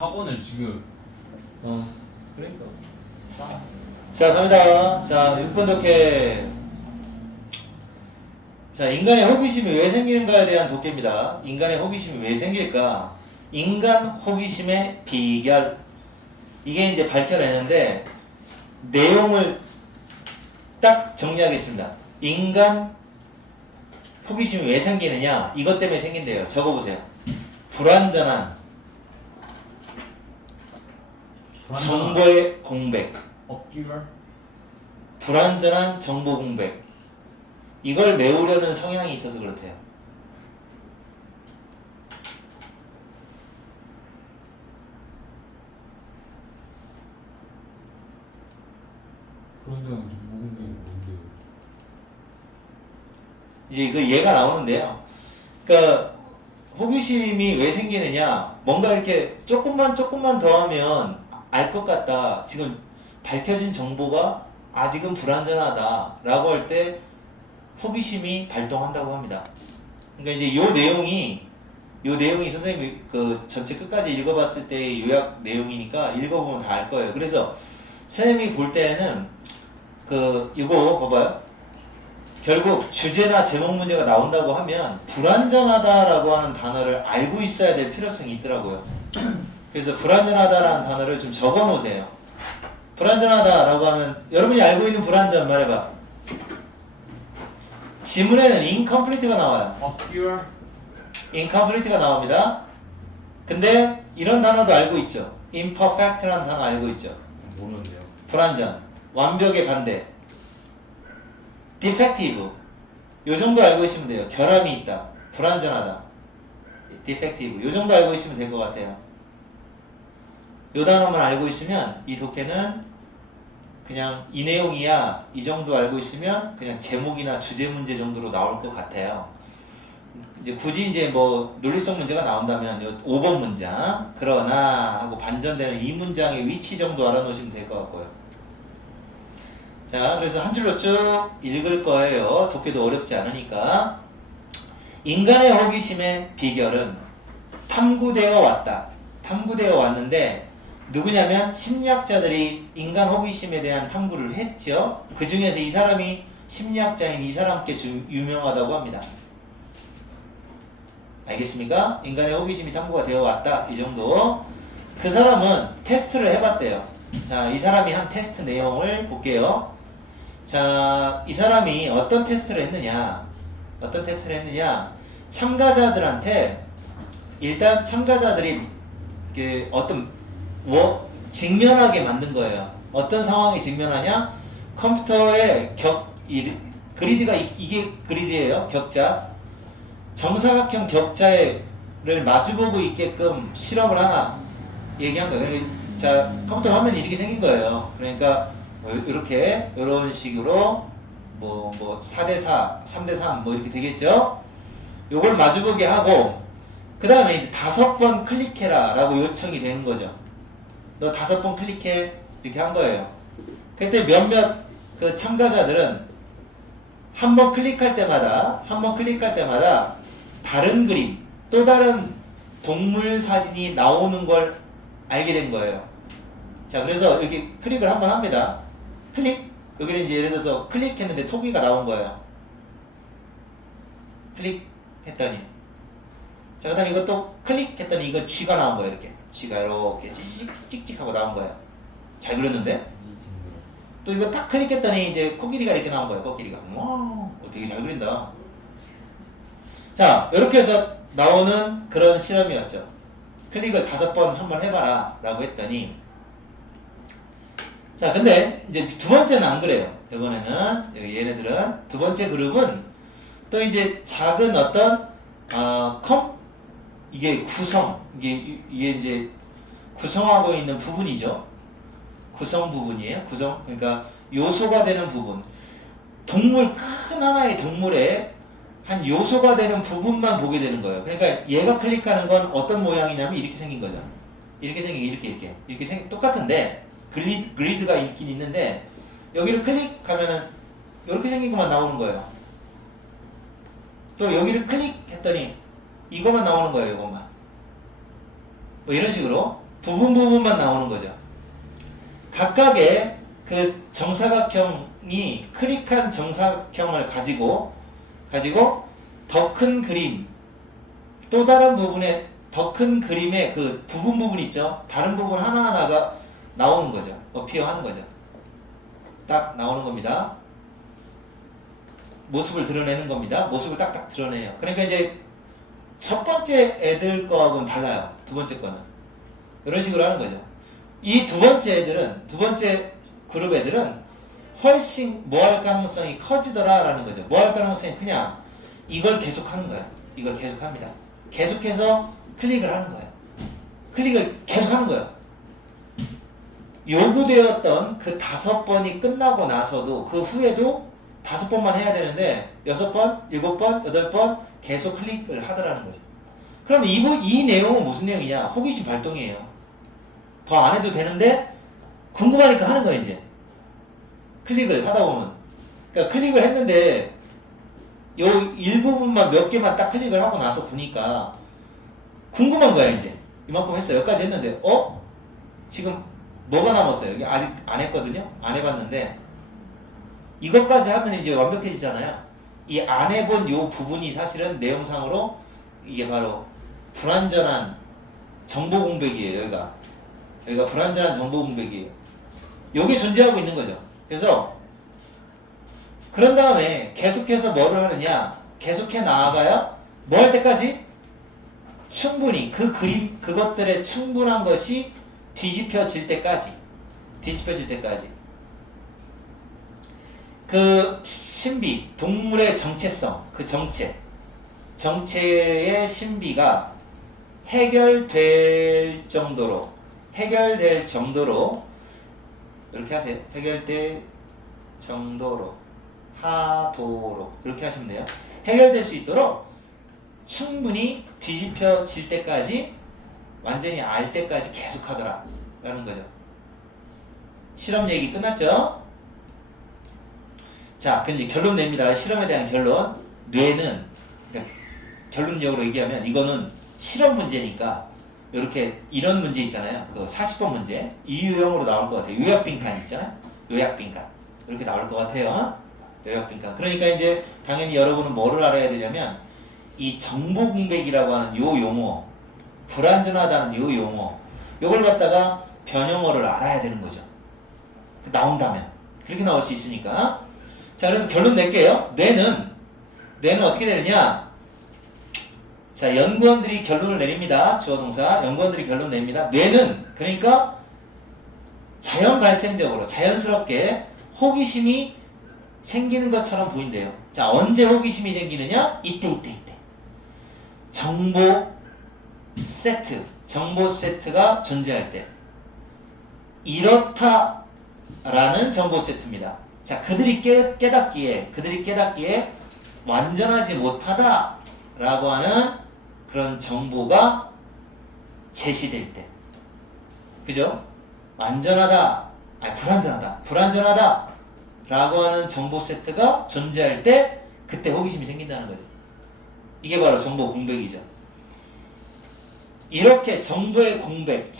학원을 지금 그러니까. 자, 갑니다. 자, 6번 독해. 자, 인간의 호기심이 왜 생기는가에 대한 독해입니다. 인간의 호기심이 왜 생길까? 인간 호기심의 비결. 이게 이제 밝혀내는데 내용을 딱 정리하겠습니다. 인간 호기심이 왜 생기느냐? 이것 때문에 생긴대요. 적어보세요. 불완전한 정보의 공백. obscure 불완전한 정보 공백. 이걸 메우려는 성향이 있어서 그렇대요. 불안정한 정보 공백이 뭔데요? 이제 그 예가 나오는데요. 그러니까 호기심이 왜 생기느냐? 뭔가 이렇게 조금만 더 하면 알 것 같다. 지금 밝혀진 정보가 아직은 불완전하다라고 할 때 호기심이 발동한다고 합니다. 그러니까 이제 요 내용이 선생님이 그 전체 끝까지 읽어봤을 때 요약 내용이니까 읽어보면 다 알 거예요. 그래서 선생님이 볼 때는 이거 봐봐요. 결국 주제나 제목 문제가 나온다고 하면 불완전하다라고 하는 단어를 알고 있어야 될 필요성이 있더라고요. 그래서 불완전하다라는 단어를 좀 적어 놓으세요. 불완전하다라고 하면 여러분이 알고 있는 불완전 말해봐. 지문에는 incomplete가 나와요. obscure incomplete가 나옵니다. 근데 이런 단어도 알고 있죠. imperfect라는 단어 알고 있죠. 모르는데요. 불완전, 완벽의 반대. defective. 요 정도 알고 있으면 돼요. 결함이 있다. 불완전하다. defective. 요 정도 알고 있으면 될 것 같아요. 요 단어만 알고 있으면 이 독해는 그냥 이 내용이야 이 정도 알고 있으면 그냥 제목이나 주제 문제 정도로 나올 것 같아요. 이제 굳이 이제 뭐 논리성 문제가 나온다면 요 5번 문장 그러나 하고 반전되는 이 문장의 위치 정도 알아놓으시면 될 것 같고요. 자, 그래서 한 줄로 쭉 읽을 거예요. 독해도 어렵지 않으니까. 인간의 호기심의 비결은 탐구되어 왔다. 탐구되어 왔는데 누구냐면 심리학자들이 인간 호기심에 대한 탐구를 했죠. 그 중에서 이 사람이 심리학자인 이 사람께 좀 유명하다고 합니다. 알겠습니까? 인간의 호기심이 탐구가 되어 왔다. 이 정도. 그 사람은 테스트를 해봤대요. 자, 이 사람이 한 테스트 내용을 볼게요. 자, 이 사람이 어떤 테스트를 했느냐? 참가자들한테 일단 참가자들이 직면하게 만든 거예요. 어떤 상황이 직면하냐? 컴퓨터에 그리드가 이게 그리드예요. 격자. 정사각형 격자를 마주보고 있게끔 실험을 하나 얘기한 거예요. 자, 컴퓨터 화면이 이렇게 생긴 거예요. 그러니까 이렇게 이런 식으로 뭐 4대4, 3대3 뭐 이렇게 되겠죠? 요걸 마주보게 하고 그 다음에 이제 5번 클릭해라 라고 요청이 되는 거죠. 너 5번 클릭해 이렇게 한 거예요. 그때 몇몇 그 참가자들은 한 번 클릭할 때마다 다른 그림 또 다른 동물 사진이 나오는 걸 알게 된 거예요. 자, 그래서 이렇게 클릭을 한번 합니다. 클릭. 여기는 이제 예를 들어서 클릭했는데 토끼가 나온 거예요. 클릭했더니 자, 그 다음에 이것도 클릭했더니 이거 쥐가 나온 거예요. 이렇게 쥐가 이렇게 찍찍 하고 나온 거예요. 잘 그렸는데 또 이거 딱 클릭했더니 이제 코끼리가 이렇게 나온 거예요. 코끼리가 되게 잘 그린다. 자, 이렇게 해서 나오는 그런 실험이었죠. 클릭을 5번 한번 해봐라 라고 했더니 자, 근데 이제 두 번째는 안 그래요. 이번에는 얘네들은 두 번째 그룹은 또 이제 작은 어떤 이게 이제 구성하고 있는 부분이죠. 구성 부분이에요. 그러니까 요소가 되는 부분. 큰 하나의 동물의 한 요소가 되는 부분만 보게 되는 거예요. 그러니까 얘가 클릭하는 건 어떤 모양이냐면 이렇게 생긴 거죠. 이렇게 똑같은데 그리드가 있긴 있는데 여기를 클릭하면은 이렇게 생긴 것만 나오는 거예요. 또 여기를 클릭했더니 이것만 나오는 거예요. 이것만. 뭐 이런 식으로 부분만 나오는 거죠. 각각의 그 정사각형이 크릭한 정사각형을 가지고 더 큰 그림, 또 다른 부분에 더 큰 그림의 그 부분 있죠. 다른 부분 하나하나가 나오는 거죠. 어피어 하는 거죠. 딱 나오는 겁니다. 모습을 드러내는 겁니다. 모습을 딱딱 드러내요. 그러니까 이제 첫 번째 애들 거하고는 달라요. 두 번째 거는. 이런 식으로 하는 거죠. 이 두 번째 그룹 애들은 훨씬 뭐 할 가능성이 커지더라 라는 거죠. 뭐 할 가능성이 크냐? 이걸 계속 하는 거예요. 이걸 계속 합니다. 계속해서 클릭을 하는 거예요. 클릭을 계속 하는 거예요. 요구되었던 그 5번이 끝나고 나서도 그 후에도 5번만 해야 되는데 6번, 7번, 8번 계속 클릭을 하더라는 거죠. 그럼 이 내용은 무슨 내용이냐? 호기심 발동이에요. 더 안 해도 되는데 궁금하니까 하는 거예요, 이제. 클릭을 하다 보면. 그러니까 클릭을 했는데 요 일부분만 몇 개만 딱 클릭을 하고 나서 보니까 궁금한 거야, 이제. 이만큼 했어요. 여기까지 했는데 지금 뭐가 남았어요? 여기 아직 안 했거든요? 안 해봤는데 이것까지 하면 이제 완벽해지잖아요. 이 안 해본 요 부분이 사실은 내용상으로 이게 바로 불완전한 정보 공백이에요. 여기가 불완전한 정보 공백이에요. 요게 존재하고 있는 거죠. 그래서 그런 다음에 계속해서 뭐를 하느냐? 계속해 나아가요. 뭐 할 때까지? 충분히 그 그림 그것들의 충분한 것이 뒤집혀질 때까지. 그 신비, 동물의 정체성, 그 정체의 신비가 해결될 정도로 이렇게 하세요. 해결될 정도로 하도록 이렇게 하시면 돼요. 해결될 수 있도록 충분히 뒤집혀질 때까지 완전히 알 때까지 계속 하더라 라는 거죠. 실험 얘기 끝났죠? 자, 근데 결론 냅니다. 실험에 대한 결론. 뇌는, 그러니까 결론적으로 얘기하면 이거는 실험 문제니까 이렇게 이런 문제 있잖아요. 그 40번 문제. 이 유형으로 나올 것 같아요. 요약빈칸 있잖아요. 요약빈칸. 이렇게 나올 것 같아요. 요약빈칸. 그러니까 이제 당연히 여러분은 뭐를 알아야 되냐면 이 정보 공백이라고 하는 요 용어, 불완전하다는 요 용어, 요걸 갖다가 변형어를 알아야 되는 거죠. 나온다면. 그렇게 나올 수 있으니까. 자, 그래서 결론 낼게요. 뇌는 어떻게 되느냐? 자, 연구원들이 결론을 내립니다. 주어 동사. 연구원들이 결론 냅니다. 뇌는 그러니까 자연 발생적으로 자연스럽게 호기심이 생기는 것처럼 보인대요. 자, 언제 호기심이 생기느냐? 이때. 정보 세트가 존재할 때. 이렇다라는 정보 세트입니다. 자, 그들이 깨닫기에 완전하지 못하다라고 하는 그런 정보가 제시될 때. 그죠? 불완전하다 라고 하는 정보 세트가 존재할 때 그때 호기심이 생긴다는 거죠. 이게 바로 정보 공백이죠. 이렇게 정보의 공백,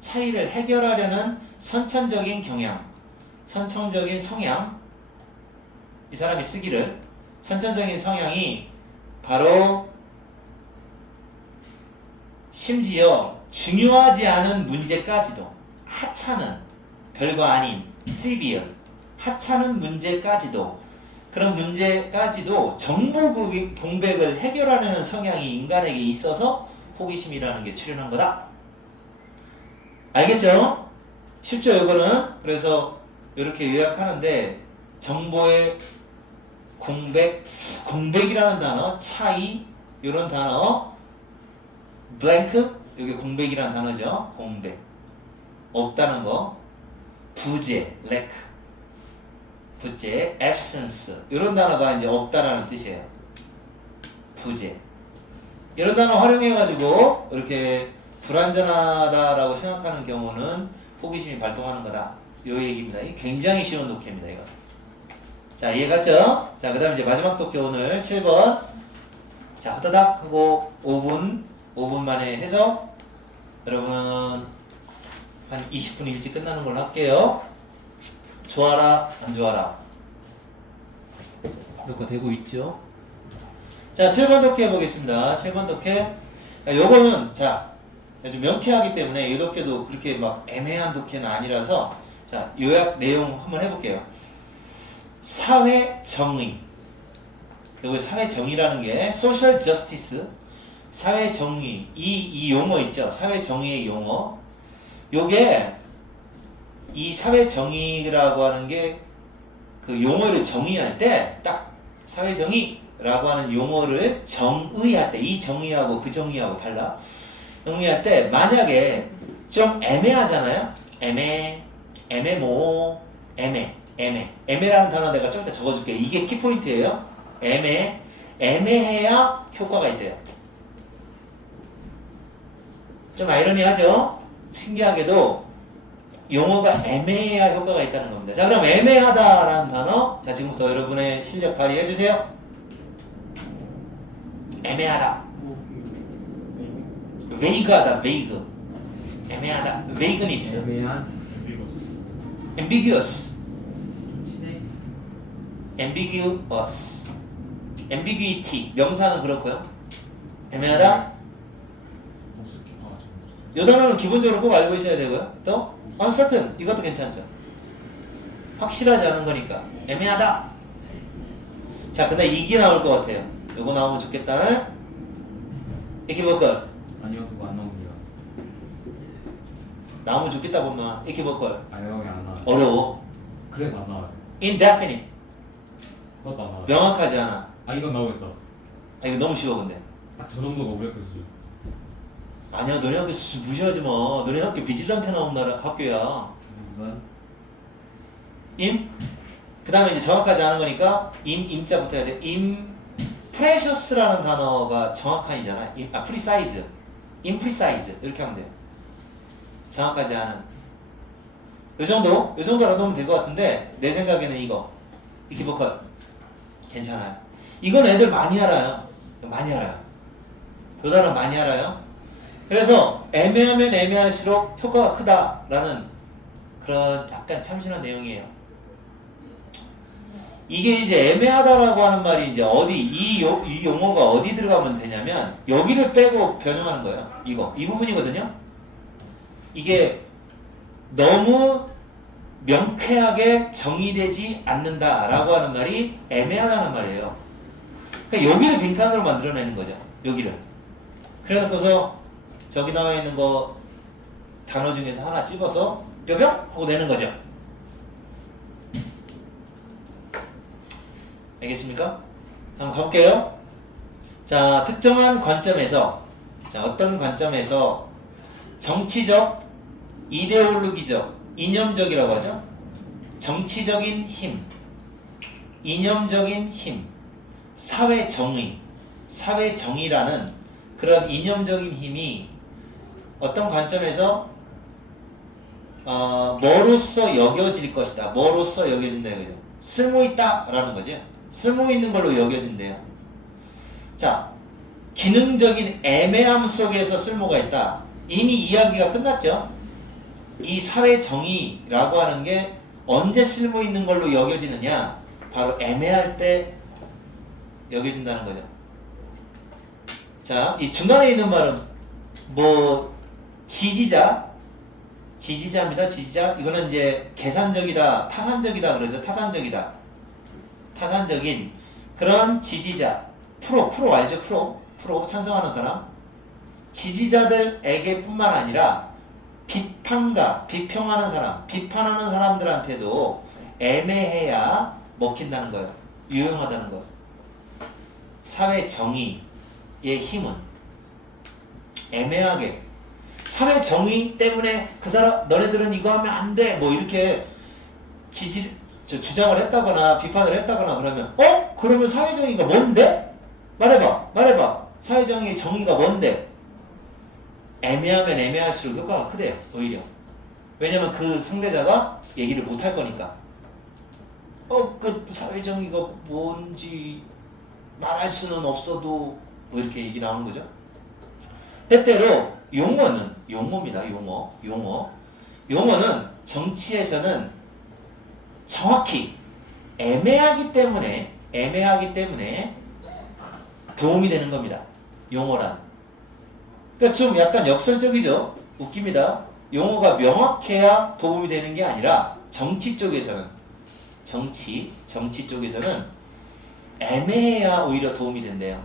차이를 해결하려는 선천적인 성향, 이 사람이 쓰기를 선천적인 성향이 바로 심지어 중요하지 않은 문제까지도 하찮은 별거 아닌 트리비얼 하찮은 문제까지도 그런 문제까지도 정보 공백을 해결하려는 성향이 인간에게 있어서 호기심이라는 게 출현한 거다. 알겠죠? 쉽죠, 이거는? 그래서 이렇게 요약하는데 정보의 공백이라는 단어, 차이, 이런 단어, blank, 여기 공백이라는 단어죠. 공백. 없다는 거. 부재, lack. 부재, absence. 이런 단어가 이제 없다라는 뜻이에요. 부재. 이런 단어 활용해가지고 이렇게 불완전하다라고 생각하는 경우는 호기심이 발동하는 거다. 요 얘기입니다. 이게 굉장히 쉬운 독해입니다, 이거. 자, 이해갔죠? 자, 그 다음 이제 마지막 독해 오늘 7번. 자, 후다닥 하고 5분 만에 해서 여러분은 한 20분 일찍 끝나는 걸로 할게요. 좋아라 안 좋아라? 녹화 되고 있죠? 자, 7번 독해 보겠습니다. 7번 독해. 요거는 자 아주 명쾌하기 때문에 이 독해도 그렇게 막 애매한 독해는 아니라서 자 요약 내용 한번 해볼게요. 사회 정의. 여기 사회 정의라는 게 social justice, 사회 정의 이 용어 있죠. 사회 정의의 용어. 요게 이 사회 정의라고 하는 게 그 용어를 정의할 때 딱 사회 정의라고 하는 용어를 정의할 때 이 정의하고 그 정의하고 달라. 정의할 때 만약에 좀 애매하잖아요. 애매라는 단어 내가 좀 이따 적어줄게. 이게 키포인트예요. 애매해야 효과가 있대요. 좀 아이러니하죠? 신기하게도 용어가 애매해야 효과가 있다는 겁니다. 자, 그럼 애매하다라는 단어, 자 지금부터 여러분의 실력 발휘해주세요. 애매하다. vague하다, vague. 애매하다, vagueness. 애매한 ambiguous. 친해 ambiguous. ambiguity. 명사는 그렇고요. 애매하다. 목스키 봐가지고 목스키. 요 단어는 기본적으로 꼭 알고 있어야 되고요. 또 uncertain. 이것도 괜찮죠. 확실하지 않은 거니까. 애매하다. 자, 근데 이게 나올 것 같아요. 요거 나오면 좋겠다. 이렇게 볼걸. 아니요 그거 안 나옵니다. 나오면 좋겠다고 마. 이렇게 볼걸. 아니요 형이 안 나와요. 어려워. 그래서 안 나와요. indefinite. 그것도 안 나와요. 명확하지 않아. 아 이건 나오겠다. 아, 이거 너무 쉬워 근데. 딱 저 정도가 우리 학교 수준. 아니야, 너네 학교 무시하지 마. 너네 학교 비질란테 나온 학교야. 무슨? 임? 그 다음에 이제 정확하지 않은 거니까 임자부터 해야 돼. precious라는 단어가 정확한이잖아. precise. imprecise. 이렇게 하면 돼요. 정확하지 않은. 요 정도 알아두면 될 것 같은데 내 생각에는 이거. 이키보컬. 괜찮아요. 이건 애들 많이 알아요. 많이 알아요. 요 단어 많이 알아요. 그래서 애매하면 애매할수록 효과가 크다라는 그런 약간 참신한 내용이에요. 이게 이제 애매하다라고 하는 말이 이제 어디 이 용어가 어디 들어가면 되냐면 여기를 빼고 변형하는 거예요. 이 부분이거든요. 이게 너무 명쾌하게 정의되지 않는다라고 하는 말이 애매하다는 말이에요. 그러니까 여기를 빈칸으로 만들어내는 거죠. 여기를. 그래놓고서 저기 나와 있는 거 단어 중에서 하나 집어서 뼈뿅 하고 내는 거죠. 알겠습니까? 한번 가볼게요. 자, 특정한 관점에서, 자, 어떤 관점에서 정치적, 이데올로기적, 이념적이라고 하죠. 정치적인 힘, 이념적인 힘, 사회정의라는 그런 이념적인 힘이 어떤 관점에서 뭐로서 여겨질 것이다. 뭐로서 여겨진다 이거죠. 쓸모있다라는 거죠. 쓸모있는 걸로 여겨진대요. 자, 기능적인 애매함 속에서 쓸모가 있다. 이미 이야기가 끝났죠. 이 사회정의라고 하는 게 언제 쓸모있는 걸로 여겨지느냐? 바로 애매할 때 여겨진다는 거죠. 자, 이 중간에 있는 말은 뭐 지지자입니다. 지지자. 이거는 이제 계산적이다, 타산적이다 그러죠. 타산적인 그런 지지자. 프로 알죠? 프로 찬성하는 사람. 지지자들에게 뿐만 아니라 비평하는 사람, 비판하는 사람들한테도 애매해야 먹힌다는 거예요. 유용하다는 거예요. 사회 정의의 힘은 애매하게 사회 정의 때문에 그 사람 너네들은 이거 하면 안 돼 뭐 이렇게 주장을 했다거나 비판을 했다거나 그러면 그러면 사회 정의가 뭔데? 말해봐. 사회 정의의 정의가 뭔데? 애매하면 애매할수록 효과가 크대요. 오히려. 왜냐면 그 상대자가 얘기를 못할 거니까. 그 사회정의가 뭔지 말할 수는 없어도 뭐 이렇게 얘기 나오는 거죠. 때때로 용어입니다. 용어. 용어는 정치에서는 정확히 애매하기 때문에 도움이 되는 겁니다. 용어란. 그러니까 좀 약간 역설적이죠. 웃깁니다. 용어가 명확해야 도움이 되는 게 아니라 정치 쪽에서는 애매해야 오히려 도움이 된대요.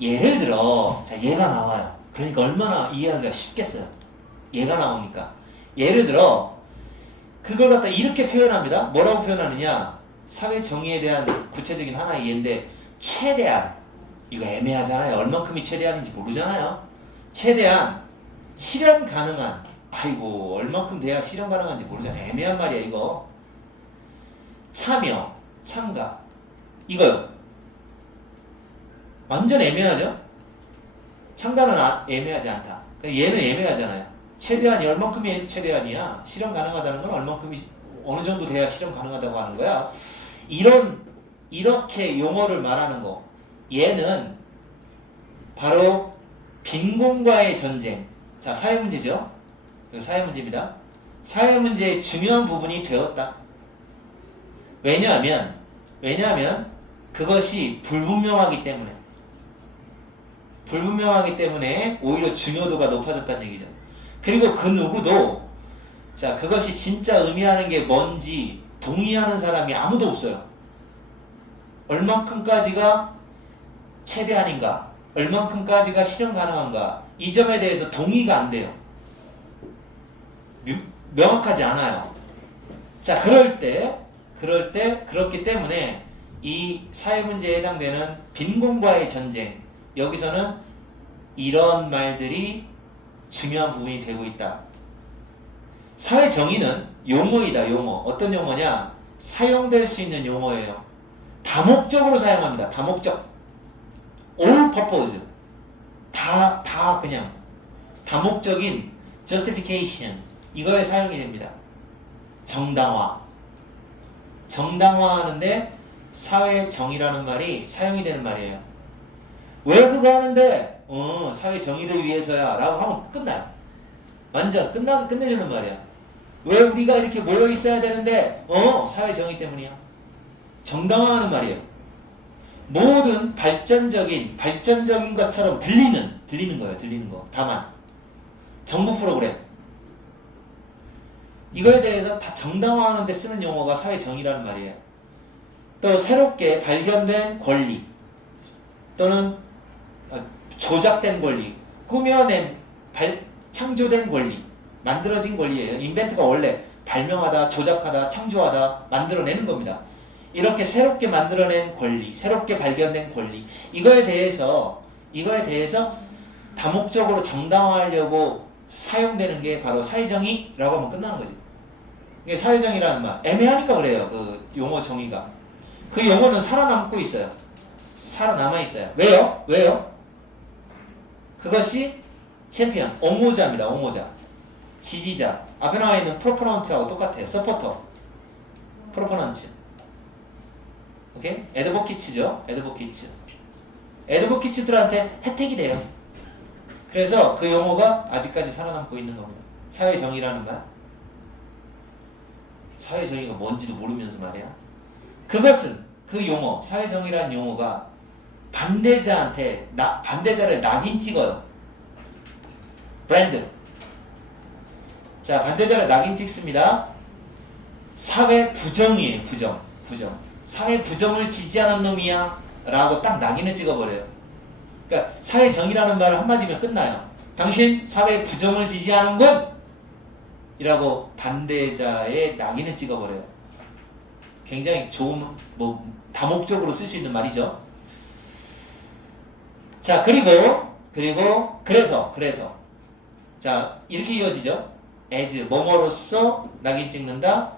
예를 들어 자 얘가 나와요. 그러니까 얼마나 이해하기가 쉽겠어요. 얘가 나오니까. 예를 들어 그걸 갖다 이렇게 표현합니다. 뭐라고 표현하느냐? 사회 정의에 대한 구체적인 하나의 예인데 최대한 이거 애매하잖아요. 얼만큼이 최대한인지 모르잖아요. 최대한 실현 가능한 아이고 얼만큼 돼야 실현 가능한지 모르잖아요. 애매한 말이야 이거. 참여, 참가 이거요. 완전 애매하죠? 참가는 애매하지 않다. 얘는 애매하잖아요. 최대한이 얼만큼이 최대한이야. 실현 가능하다는 건 얼만큼이 어느 정도 돼야 실현 가능하다고 하는 거야. 이렇게 용어를 말하는 거. 얘는 바로 빈곤과의 전쟁. 자, 사회 문제죠. 이거 사회 문제입니다. 사회 문제의 중요한 부분이 되었다. 왜냐하면 그것이 불분명하기 때문에 오히려 중요도가 높아졌다는 얘기죠. 그리고 그 누구도 자 그것이 진짜 의미하는 게 뭔지 동의하는 사람이 아무도 없어요. 얼만큼까지가 최대한인가? 얼만큼까지가 실현 가능한가? 이 점에 대해서 동의가 안 돼요. 명확하지 않아요. 자 그렇기 때문에 이 사회 문제에 해당되는 빈곤과의 전쟁 여기서는 이런 말들이 중요한 부분이 되고 있다. 사회 정의는 용어이다. 용어. 어떤 용어냐? 사용될 수 있는 용어예요. 다목적으로 사용합니다. 다목적. all purpose. 다 그냥 다목적인 justification. 이거에 사용이 됩니다. 정당화하는데 사회 정의라는 말이 사용이 되는 말이에요. 왜 그거 하는데? 사회 정의를 위해서야 라고 하면 끝나요. 완전 끝내주는 말이야. 왜 우리가 이렇게 모여 있어야 되는데? 사회 정의 때문이야. 정당화하는 말이에요. 모든 발전적인 것처럼 들리는 거예요. 들리는 거. 다만 정부 프로그램 이거에 대해서 다 정당화하는 데 쓰는 용어가 사회 정의라는 말이에요. 또 새롭게 발견된 권리 또는 조작된 권리, 꾸며낸 창조된 권리, 만들어진 권리예요. 인벤트가 원래 발명하다, 조작하다, 창조하다, 만들어내는 겁니다. 이렇게 새롭게 만들어낸 권리, 새롭게 발견된 권리, 이거에 대해서 다목적으로 정당화하려고 사용되는 게 바로 사회정의라고 하면 끝나는 거지. 이게 사회정의라는 말, 애매하니까 그래요. 그 용어 정의가. 그 용어는 살아남고 있어요. 살아남아 있어요. 왜요? 그것이 챔피언, 옹호자입니다. 옹호자. 지지자. 앞에 나와 있는 프로포넌트하고 똑같아요. 서포터. 프로포넌트. 오케이? 애드보키츠죠. 애드보키츠들한테 혜택이 돼요. 그래서 그 용어가 아직까지 살아남고 있는 겁니다. 사회정의라는 말. 사회정의가 뭔지도 모르면서 말이야. 그것은 그 용어, 사회정의라는 용어가 반대자를 낙인 찍어요. 브랜드. 자, 반대자를 낙인 찍습니다. 사회 부정이에요. 부정. 사회 부정을 지지하는 놈이야 라고 딱 낙인을 찍어버려요. 그러니까 사회정의라는 말을 한마디면 끝나요. 당신 사회 부정을 지지하는군! 이라고 반대자의 낙인을 찍어버려요. 굉장히 좋은 다목적으로 쓸 수 있는 말이죠. 자, 그래서 자, 이렇게 이어지죠. as 뭐뭐로써 낙인 찍는다.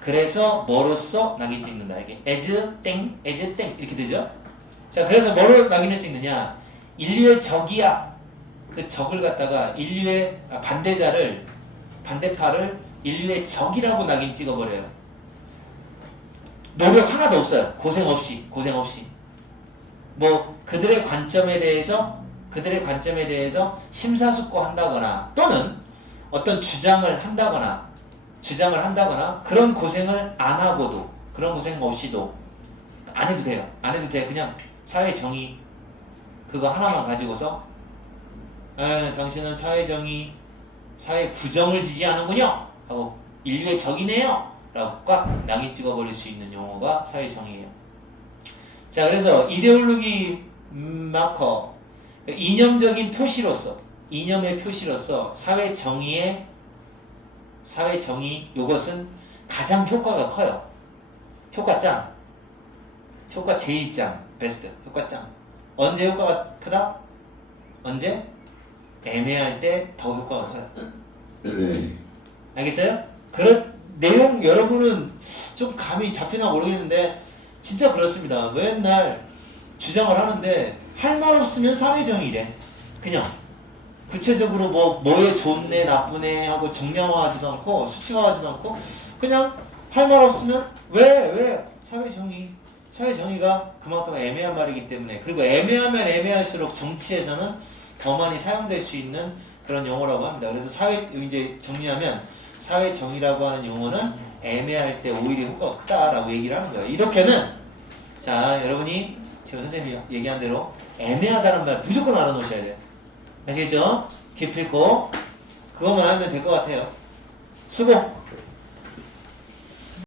그래서 뭐로써 낙인 찍는다. 이게 as 땡 이렇게 되죠. 자, 그래서 뭐로 낙인을 찍느냐? 인류의 적이야. 그 적을 갖다가 인류의 반대파를 인류의 적이라고 낙인 찍어버려요. 노력 하나도 없어요. 고생 없이. 그들의 관점에 대해서 심사숙고한다거나 또는 어떤 주장을 한다거나 주장을 한다거나 그런 고생을 안 하고도 그런 고생 없이도 안 해도 돼요. 안 해도 돼. 그냥 사회 정의 그거 하나만 가지고서 당신은 사회 정의, 사회 부정을 지지하는군요 하고 인류의 적이네요 라고 꽉 낙인 찍어버릴 수 있는 용어가 사회 정의예요. 자, 그래서 이데올로기 마커, 그러니까 이념적인 표시로서, 이념의 표시로서 사회 정의 요것은 가장 효과가 커요. 효과 짱, 효과 제일 짱, 베스트, 효과 짱. 언제 효과가 크다? 언제? 애매할 때 더 효과가 커요. 네. 알겠어요? 그런 내용 여러분은 좀 감이 잡히나 모르겠는데 진짜 그렇습니다. 맨날 주장을 하는데 할 말 없으면 사회정의래. 그냥 구체적으로 뭐에 좋네 나쁘네 하고 정량화하지도 않고 수치화하지도 않고 그냥 할 말 없으면 왜 사회정의가 그만큼 애매한 말이기 때문에, 그리고 애매하면 애매할수록 정치에서는 더 많이 사용될 수 있는 그런 용어라고 합니다. 그래서 이제 정리하면 사회정의라고 하는 용어는 애매할 때 오히려 효과가 크다라고 얘기를 하는 거예요. 이렇게는 자, 여러분이 지금 선생님이 얘기한 대로 애매하다는 말 무조건 알아놓으셔야 돼요. 아시겠죠? 기필코 그것만 하면 될 것 같아요. 수고!